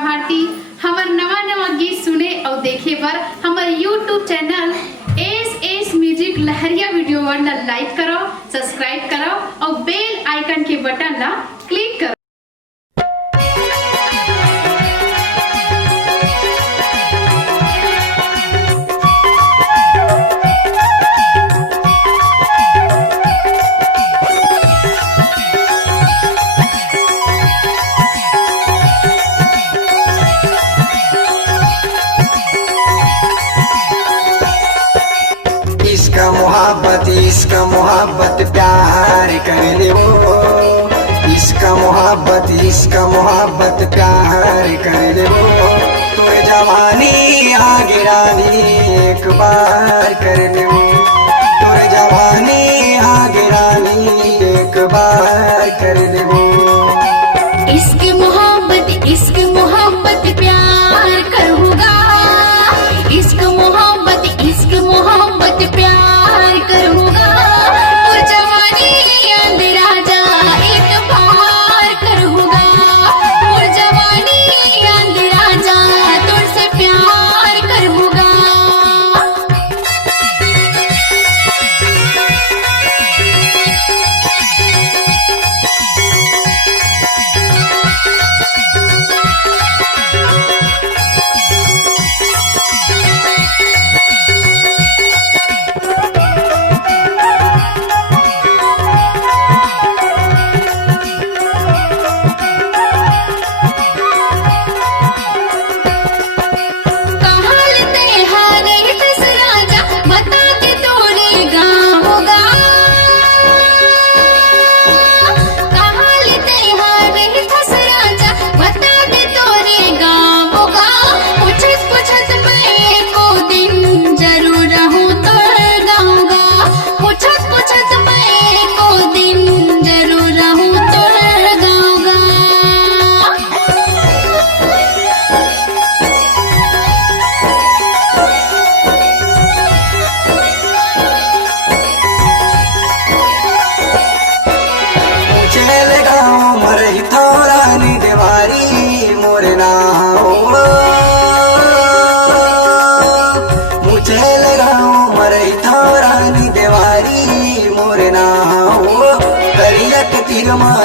भारती। हमार नवा नवा गीत सुने और देखे पर हमारे YouTube चैनल एस म्यूजिक लहरिया वीडियो वन लाइक करो, सब्सक्राइब करो और बेल आइकन के बटन ला क्लिक करो। इसका मोहब्बत प्यार कर ले वो, इसका मोहब्बत प्यार कर ले वो। तो जवानी आगे रानी एक बार कर ले वो, तो जवानी आगे रानी एक बार कर ले वो। इश्क मोहब्बत प्यार करूँगा, इश्क मोहब्बत प्यार करूँगा। तो जवानी याद राजा एक बार करूँगा, और जवानी याद राजा तुझसे प्यार करूँगा।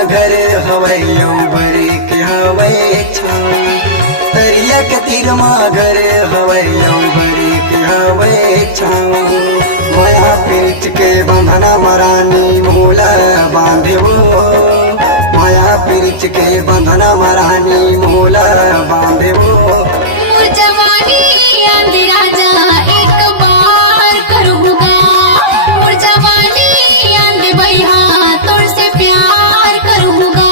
घर हवैया भरे के हवै छाँव, तरिया के तीरमा घर हवैया भरे के हवै छाँव। माया पीठ के बंधना मरानी मोला बांधे वो, माया पीठ के बंधना मरानी मोला बांधे वो। जवानी याद राजा एक बार करूँगा, और जवानी याद भैया तुझसे प्यार करूँगा।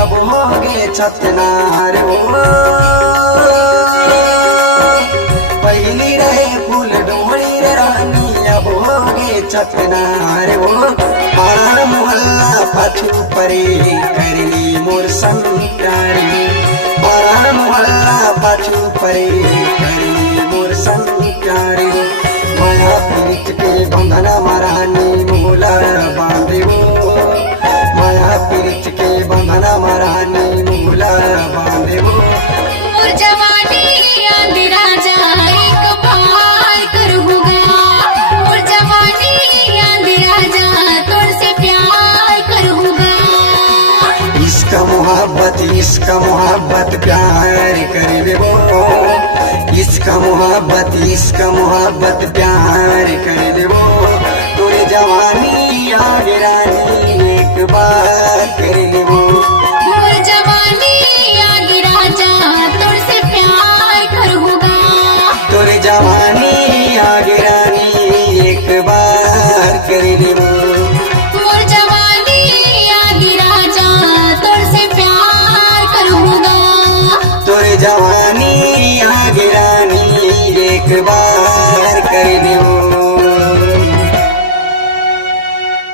अब होगे छतनार वो, पहली रहे फूल डोमड़ी रे रानी अब होगे छतनार वो। पारा मोहल्ला पछू परे करली मोर संतारी, पारा मोहल्ला पछू परे करली मोर संतारी। माया पीठ के बंधना मरानी मोला बांधे वो, माया पीठ के बंधना मरानी मोला बांधे वो। जवानी याद राजा एक बार करूँगा, और कर देबो इसका मोहब्बत प्यार कर देबो तोरे जवानी